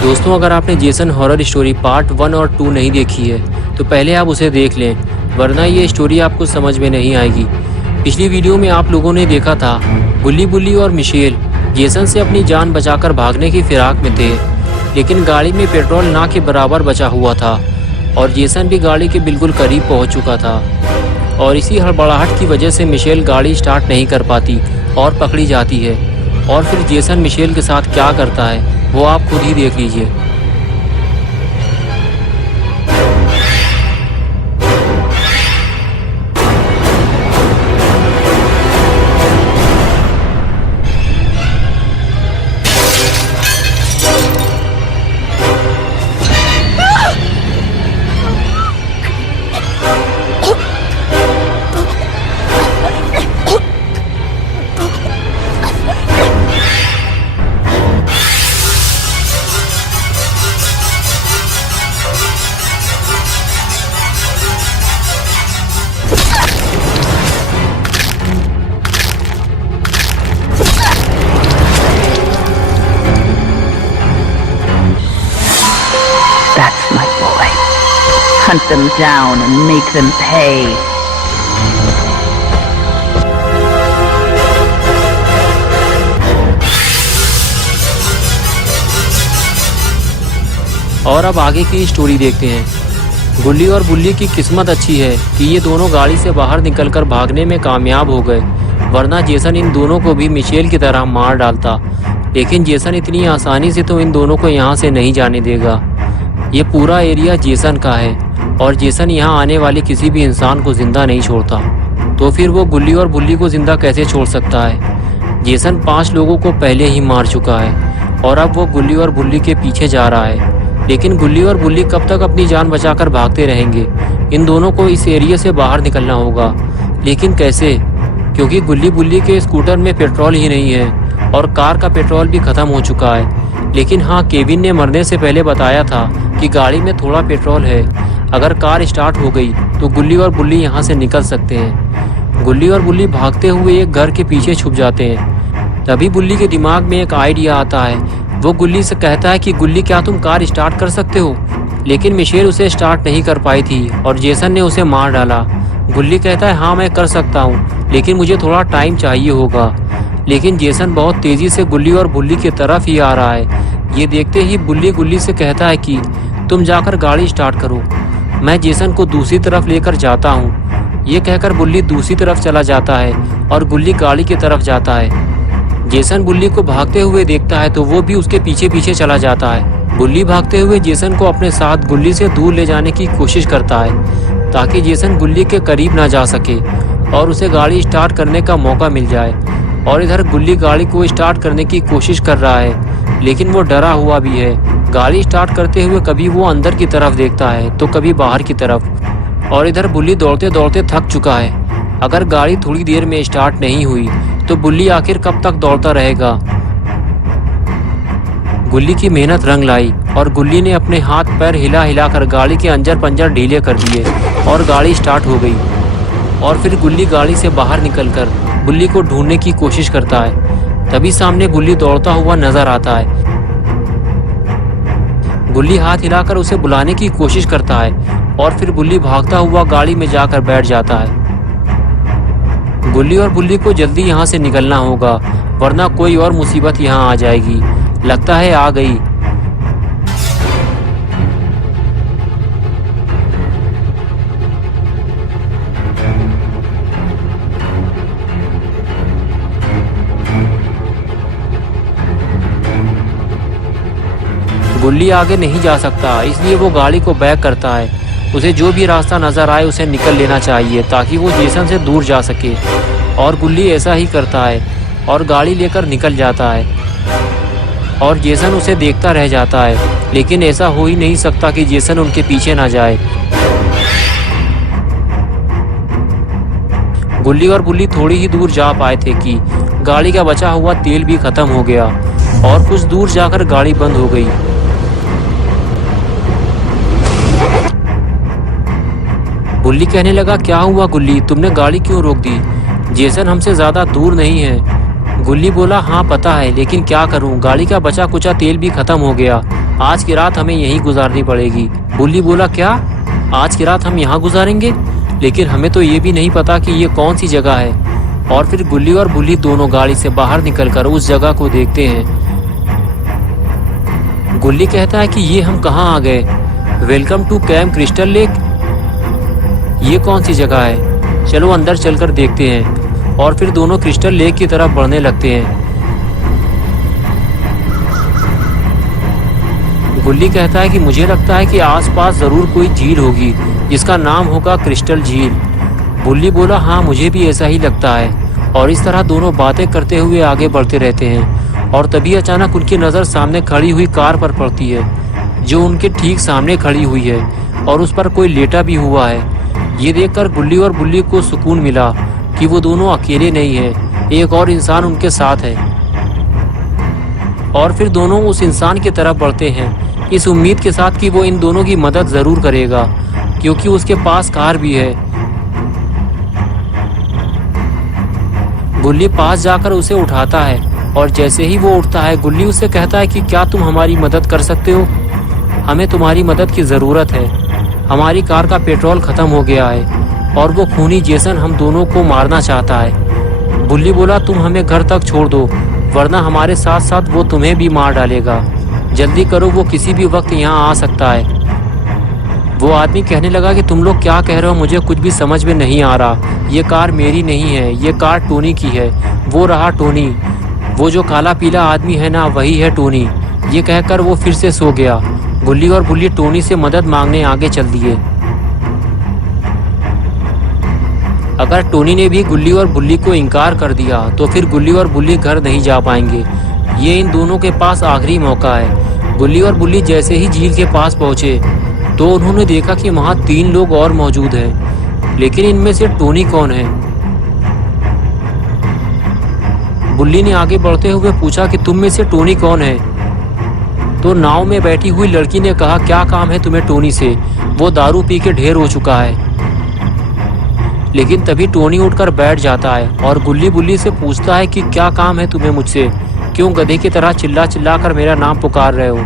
दोस्तों, अगर आपने जेसन हॉरर स्टोरी पार्ट 1 और 2 नहीं देखी है तो पहले आप उसे देख लें, वरना ये स्टोरी आपको समझ में नहीं आएगी। पिछली वीडियो में आप लोगों ने देखा था गुल्ली बुल्ली और मिशेल जेसन से अपनी जान बचाकर भागने की फिराक में थे, लेकिन गाड़ी में पेट्रोल ना के बराबर बचा हुआ था और जेसन भी गाड़ी के बिल्कुल करीब पहुंच चुका था। और इसी हड़बड़ाहट की वजह से मिशेल गाड़ी स्टार्ट नहीं कर पाती और पकड़ी जाती है। और फिर जेसन मिशेल के साथ क्या करता है वो आप खुद ही देख लीजिए। That's my boy. Hunt them down and make them pay. और अब आगे की स्टोरी देखते हैं। गुल्ली और बुल्ली की किस्मत अच्छी है कि ये दोनों गाड़ी से बाहर निकलकर भागने में कामयाब हो गए, वरना जेसन इन दोनों को भी मिशेल की तरह मार डालता। लेकिन जेसन इतनी आसानी से तो इन दोनों को यहाँ से नहीं जाने देगा। ये पूरा एरिया जेसन का है और जेसन यहाँ आने वाले किसी भी इंसान को जिंदा नहीं छोड़ता, तो फिर वो गुल्ली और बुल्ली को जिंदा कैसे छोड़ सकता है। जेसन 5 लोगों को पहले ही मार चुका है और अब वो गुल्ली और बुल्ली के पीछे जा रहा है। लेकिन गुल्ली और बुल्ली कब तक अपनी जान बचाकर भागते रहेंगे? इन दोनों को इस एरिया से बाहर निकलना होगा, लेकिन कैसे? क्योंकि गुल्ली बुल्ली के स्कूटर में पेट्रोल ही नहीं है और कार का पेट्रोल भी खत्म हो चुका है। लेकिन हाँ, केविन ने मरने से पहले बताया था कि गाड़ी में थोड़ा पेट्रोल है। अगर कार स्टार्ट हो गई तो गुल्ली और बुल्ली यहाँ से निकल सकते हैं। गुल्ली और बुल्ली भागते हुए एक घर के पीछे छुप जाते हैं। तभी बुल्ली के दिमाग में एक आइडिया आता है। वो गुल्ली से कहता है कि गुल्ली, क्या तुम कार स्टार्ट कर सकते हो? लेकिन मिशेल उसे स्टार्ट नहीं कर पाई थी और जेसन ने उसे मार डाला। गुल्ली कहता है, हाँ मैं कर सकता हूँ, लेकिन मुझे थोड़ा टाइम चाहिए होगा। लेकिन जेसन बहुत तेज़ी से गुल्ली और बुल्ली की तरफ ही आ रहा है। ये देखते ही बुल्ली गुल्ली से कहता है कि तुम जाकर गाड़ी स्टार्ट करो, मैं जेसन को दूसरी तरफ लेकर जाता हूँ। ये कहकर बुल्ली दूसरी तरफ चला जाता है और गुल्ली गाड़ी की तरफ जाता है। जेसन बुल्ली को भागते हुए देखता है तो वो भी उसके पीछे पीछे चला जाता है। बुल्ली भागते हुए जेसन को अपने साथ गुल्ली से दूर ले जाने की कोशिश करता है ताकि जेसन गुल्ली के करीब ना जा सके और उसे गाड़ी स्टार्ट करने का मौका मिल जाए। और इधर गुल्ली गाड़ी को स्टार्ट करने की कोशिश कर रहा है, लेकिन वो डरा हुआ भी है। गाड़ी स्टार्ट करते हुए कभी वो अंदर की तरफ देखता है तो कभी बाहर की तरफ। और इधर बुल्ली दौड़ते दौड़ते थक चुका है। अगर गाड़ी थोड़ी देर में स्टार्ट नहीं हुई तो बुल्ली आखिर कब तक दौड़ता रहेगा? गुल्ली की मेहनत रंग लाई और गुल्ली ने अपने हाथ पैर हिला हिलाकर गाड़ी के अंजर पंजर ढीले कर दिए और गाड़ी स्टार्ट हो गई। और फिर गुल्ली गाड़ी से बाहर निकलकर बुल्ली को ढूंढने की कोशिश करता है। तभी सामने बुल्ली दौड़ता हुआ नजर आता है। गुल्ली हाथ हिलाकर उसे बुलाने की कोशिश करता है और फिर बुल्ली भागता हुआ गाड़ी में जाकर बैठ जाता है। गुल्ली और बुल्ली को जल्दी यहाँ से निकलना होगा, वरना कोई और मुसीबत यहाँ आ जाएगी। लगता है आ गई। गुल्ली आगे नहीं जा सकता, इसलिए वो गाड़ी को बैक करता है। उसे जो भी रास्ता नजर आए उसे निकल लेना चाहिए ताकि वो जेसन से दूर जा सके। और गुल्ली ऐसा ही करता है और गाड़ी लेकर निकल जाता है और जेसन उसे देखता रह जाता है। लेकिन ऐसा हो ही नहीं सकता कि जेसन उनके पीछे ना जाए। गुल्ली और बुल्ली थोड़ी ही दूर जा पाए थे कि गाड़ी का बचा हुआ तेल भी खत्म हो गया और कुछ दूर जाकर गाड़ी बंद हो गई। बुल्ली कहने लगा, क्या हुआ गुल्ली, तुमने गाड़ी क्यों रोक दी? जेसन हमसे ज़्यादा दूर नहीं है। गुल्ली बोला, हाँ पता है, लेकिन क्या करूं, गाड़ी का बचा कुचा तेल भी खत्म हो गया आज की रात हमें यहीं गुजारनी पड़ेगी। बुल्ली बोला, क्या आज की रात हम यहाँ गुजारेंगे? लेकिन हमें तो ये भी नहीं पता कि ये कौन सी जगह है। और फिर गुल्ली और बुल्ली दोनों गाड़ी से बाहर निकलकर उस जगह को देखते हैं। गुल्ली कहता है कि ये हम कहाँ आ गए? Welcome to camp Crystal Lake. ये कौन सी जगह है? चलो अंदर चलकर देखते हैं। और फिर दोनों क्रिस्टल लेक की तरफ बढ़ने लगते हैं। गुल्ली कहता है कि मुझे लगता है कि आसपास जरूर कोई झील होगी जिसका नाम होगा क्रिस्टल झील। बुल्ली बोला, हाँ मुझे भी ऐसा ही लगता है। और इस तरह दोनों बातें करते हुए आगे बढ़ते रहते हैं। और तभी अचानक उनकी नज़र सामने खड़ी हुई कार पर पड़ती है जो उनके ठीक सामने खड़ी हुई है और उस पर कोई लेटा भी हुआ है। ये देखकर गुल्ली और बुल्ली को सुकून मिला कि वो दोनों अकेले नहीं हैं, एक और इंसान उनके साथ है। और फिर दोनों उस इंसान की तरफ बढ़ते हैं, इस उम्मीद के साथ कि वो इन दोनों की मदद ज़रूर करेगा क्योंकि उसके पास कार भी है। गुल्ली पास जाकर उसे उठाता है और जैसे ही वो उठता है गुल्ली उससे कहता है कि क्या तुम हमारी मदद कर सकते हो? हमें तुम्हारी मदद की ज़रूरत है। हमारी कार का पेट्रोल ख़त्म हो गया है और वो खूनी जेसन हम दोनों को मारना चाहता है। बुल्ली बोला, तुम हमें घर तक छोड़ दो वरना हमारे साथ साथ वो तुम्हें भी मार डालेगा। जल्दी करो, वो किसी भी वक्त यहाँ आ सकता है। वो आदमी कहने लगा कि तुम लोग क्या कह रहे हो? मुझे कुछ भी समझ में नहीं आ रहा। ये कार मेरी नहीं है, ये कार टोनी की है। वो रहा टोनी, वो जो काला पीला आदमी है ना, वही है टोनी। ये कहकर वो फिर से सो गया। गुल्ली और बुल्ली टोनी से मदद मांगने आगे चल दिए। अगर टोनी ने भी गुल्ली और बुल्ली को इनकार कर दिया तो फिर गुल्ली और बुल्ली घर नहीं जा पाएंगे। ये इन दोनों के पास आखिरी मौका है। गुल्ली और बुल्ली जैसे ही झील के पास पहुंचे तो उन्होंने देखा कि वहां 3 लोग और मौजूद हैं, लेकिन इनमें से टोनी कौन है? बुल्ली ने आगे बढ़ते हुए पूछा कि तुम में से टोनी कौन है? तो नाव में बैठी हुई लड़की ने कहा, क्या काम है तुम्हें टोनी से? वो दारू पी के ढेर हो चुका है। लेकिन तभी टोनी उठकर बैठ जाता है और गुल्ली बुल्ली से पूछता है कि क्या काम है तुम्हें मुझसे? क्यों गधे की तरह चिल्ला चिल्ला कर मेरा नाम पुकार रहे हो?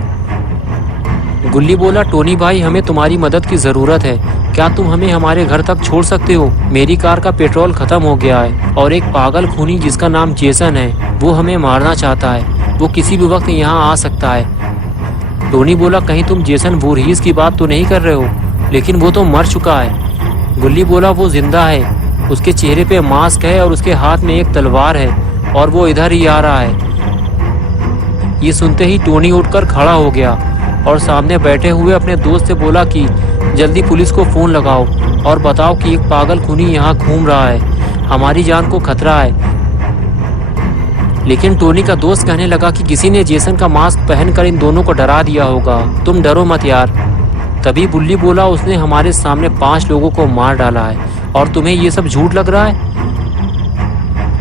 गुल्ली बोला, टोनी भाई हमें तुम्हारी मदद की ज़रूरत है। क्या तुम हमें हमारे घर तक छोड़ सकते हो? मेरी कार का पेट्रोल ख़त्म हो गया है और एक पागल खूनी जिसका नाम जेसन है वो हमें मारना चाहता है। वो किसी भी वक्त यहाँ आ सकता है। टोनी बोला, कहीं तुम जेसन वोरहीस की बात तो नहीं कर रहे हो? लेकिन वो तो मर चुका है। गुल्ली बोला, वो जिंदा है। उसके चेहरे पे मास्क है और उसके हाथ में एक तलवार है और वो इधर ही आ रहा है। ये सुनते ही टोनी उठकर खड़ा हो गया और सामने बैठे हुए अपने दोस्त से बोला कि जल्दी पुलिस को फ़ोन लगाओ और बताओ कि एक पागल खूनी यहाँ घूम रहा है, हमारी जान को खतरा है। लेकिन टोनी का दोस्त कहने लगा कि किसी ने जेसन का मास्क पहनकर इन दोनों को डरा दिया होगा, तुम डरो मत यार। तभी बुल्ली बोला, उसने हमारे सामने 5 लोगों को मार डाला है और तुम्हें ये सब झूठ लग रहा है?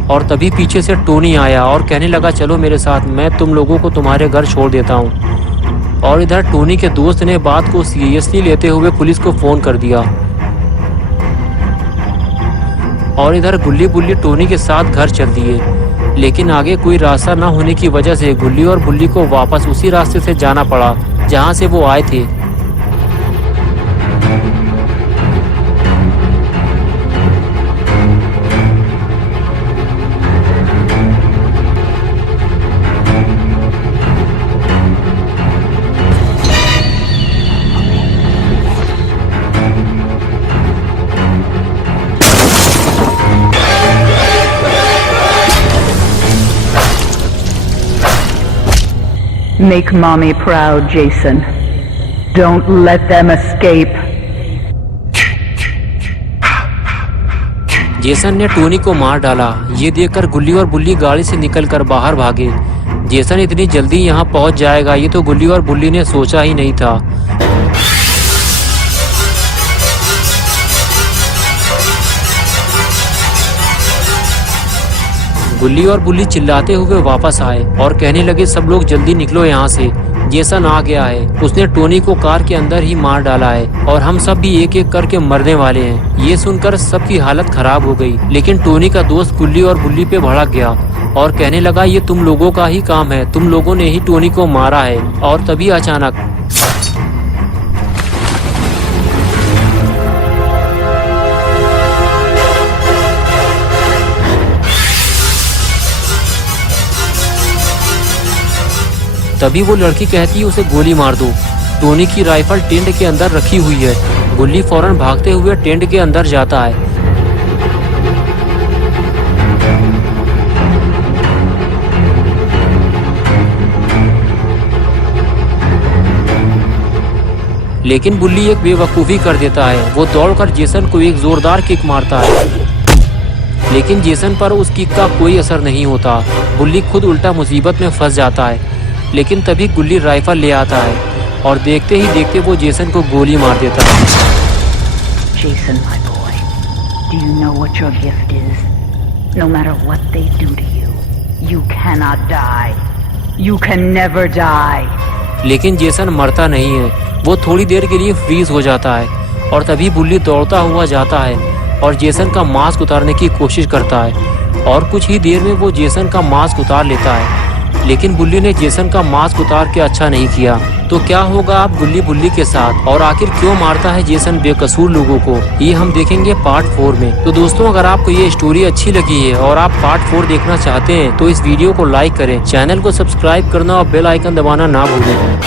और तभी पीछे से टोनी आया और कहने लगा, चलो मेरे साथ, मैं तुम लोगों को तुम्हारे घर छोड़ देता हूँ। और इधर टोनी के दोस्त ने बात को सीरियसली लेते हुए पुलिस को फ़ोन कर दिया। और इधर गुल्ली बुल्ली टोनी के साथ घर चल दिए। लेकिन आगे कोई रास्ता न होने की वजह से गुल्ली और बुल्ली को वापस उसी रास्ते से जाना पड़ा जहाँ से वो आए थे। Make mommy proud, Jason. Don't let them escape. Jason ने टोनी को मार डाला। ये देखकर गुल्ली और बुल्ली गाड़ी से निकलकर बाहर भागे। जेसन इतनी जल्दी यहाँ पहुँच जाएगा ये तो गुल्ली और बुल्ली ने सोचा ही नहीं था। गुल्ली और बुल्ली चिल्लाते हुए वापस आए और कहने लगे, सब लोग जल्दी निकलो यहाँ से। जेसन आ गया है। उसने टोनी को कार के अंदर ही मार डाला है और हम सब भी एक एक करके मरने वाले हैं। ये सुनकर सबकी हालत खराब हो गई, लेकिन टोनी का दोस्त गुल्ली और बुल्ली पे भड़क गया और कहने लगा ये तुम लोगों का ही काम है, तुम लोगों ने ही टोनी को मारा है। और तभी अचानक वो लड़की कहती है उसे गोली मार दो। टोनी की राइफल टेंट के अंदर रखी हुई है। गुल्ली फौरन भागते हुए टेंट के अंदर जाता है। लेकिन बुल्ली एक बेवकूफ़ी कर देता है। वो दौड़कर जेसन को एक जोरदार किक मारता है, लेकिन जेसन पर उस किक का कोई असर नहीं होता। बुल्ली खुद उल्टा मुसीबत में फंस जाता है। लेकिन तभी गुल्ली राइफल ले आता है और देखते ही देखते वो जेसन को गोली मार देता है। Jason, my boy, do you know what your gift is? No matter what they do to you, you cannot die. You can never die. लेकिन जेसन मरता नहीं है। वो थोड़ी देर के लिए फ्रीज हो जाता है और तभी बुल्ली दौड़ता हुआ जाता है और जेसन का मास्क उतारने की कोशिश करता है और कुछ ही देर में वो जेसन का मास्क उतार लेता है। लेकिन बुल्ली ने जेसन का मास्क उतार के अच्छा नहीं किया। तो क्या होगा अब गुल्ली बुल्ली के साथ, और आखिर क्यों मारता है जेसन बेकसूर लोगों को, ये हम देखेंगे पार्ट 4 में। तो दोस्तों, अगर आपको ये स्टोरी अच्छी लगी है और आप पार्ट 4 देखना चाहते हैं तो इस वीडियो को लाइक करें, चैनल को सब्सक्राइब करना और बेल आइकन दबाना ना भूलें।